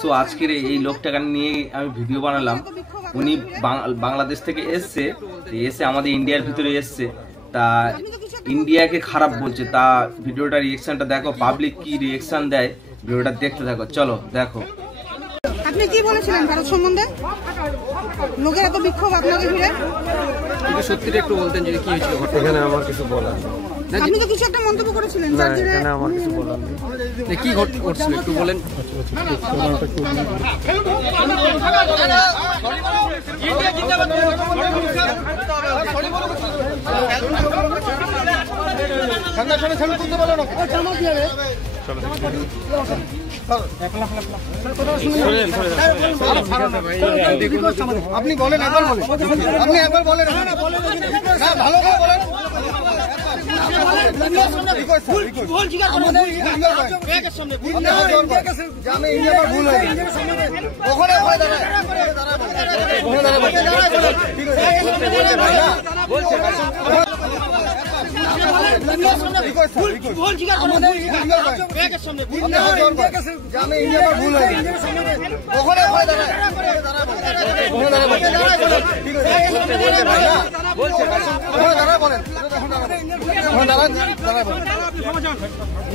So আজকের এই লোকটাকে নিয়ে আমি ভিডিও বানালাম। উনি বাংলাদেশ থেকে এসছে, আমাদের ইন্ডিয়ার ভিতরে এসছে, তা ইন্ডিয়াকে খারাপ বলছে। তা ভিডিওটা রিয়েকশনটা দেখো, পাবলিক কি রিয়েকশন দেয় ভিডিওটা দেখতে থাকো। চলো দেখো। আপনি কি বলেছিলেন ভারত সম্বন্ধে? লোকের এত বিক্ষোভ আপনাকে ঘিরে, কিন্তু সত্যিটা একটু বলতেন যে কি হয়েছিল। এখানে আমার কিছু বলার নেই। আপনি তো কিছু একটা মন্তব্য করেছিলেন, এখানে আমার কিছু বলার নেই। কি ঘটছিল একটু বলেন। আপনি বলেন, একবার বলেন, আপনি একবার বলেন, ভালো করে বলেন।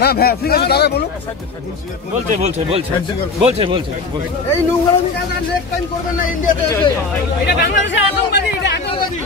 না ভাই ঠিক আছে, দাদা বলুন। বলছে এই নোংরামি কাজ আর নেক্সট টাইম করবেন না ইন্ডিয়াতে এসে। এটা বাংলাদেশের আতঙ্কবাদী, এটা আতঙ্কবাদী।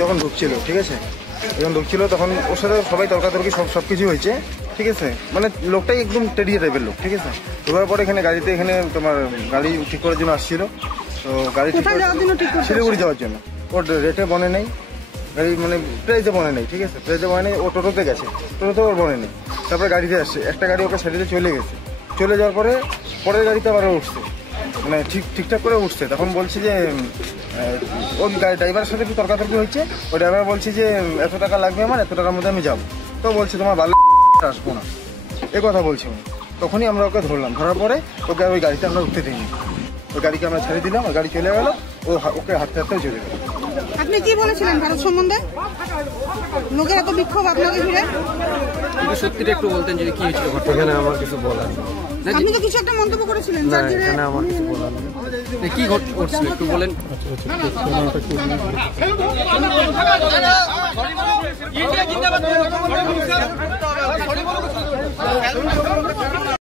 যখন ঢুকছিল, ঠিক আছে, যখন ঢুকছিল তখন ওর সাথে সবাই তর্কাতর্কি সব কিছু হয়েছে, ঠিক আছে। মানে লোকটাই একদম টেরিয়ে টাইপের লোক, ঠিক আছে। ঢোকার পরে এখানে গাড়িতে, এখানে তোমার গাড়ি ঠিক করার জন্য আসছিল। তো গাড়ি শিলিগুড়ি যাওয়ার জন্য ওর রেটে বনে নেই, গাড়ি মানে প্রাইসে বনে নেই, ঠিক আছে, প্রাইসে বনে নেই। ও টোটোতে গেছে, টোটোতে ওর বনে নেই। তারপরে গাড়িতে আসছে, একটা গাড়ি ওকে সাইডে চলে গেছে। চলে যাওয়ার পরে পরের গাড়িতে আবার উঠছে, মানে ঠিকঠাক করে উঠছে। তখন বলছে যে ওই ড্রাইভারের সাথে একটু তর্কাতর্কি হচ্ছে। ওই ড্রাইভার বলছে যে এত টাকা লাগবে আমার, এত টাকার মধ্যে আমি যাবো। তো বলছে তোমার ভালো আসবো না, এ কথা বলছে উনি। তখনই আমরা ওকে ধরলাম, ধরার পরে ওকে ওই গাড়িতে আমরা উঠতে দিইনি, ওই গাড়িকে আমরা ছেড়ে দিলাম। ওই গাড়ি চলে গেল, ওকে হাঁটতে হাঁটতেও চলে গেল। আপনি কি বলেছিলেন ভারত সম্বন্ধে? লোকের এত বিক্ষোভ আপনাকে ঘিরে, কিন্তু সত্যিটা একটু বলতেন যে কি হয়েছিল। এখানে আমার কিছু বলার নেই। আপনি তো কিছু একটা মন্তব্য করেছিলেন, এখানে আমার কিছু বলার নেই। কি ঘটছিল একটু বলেন। ইন্ডিয়া জিন্দাবাদ।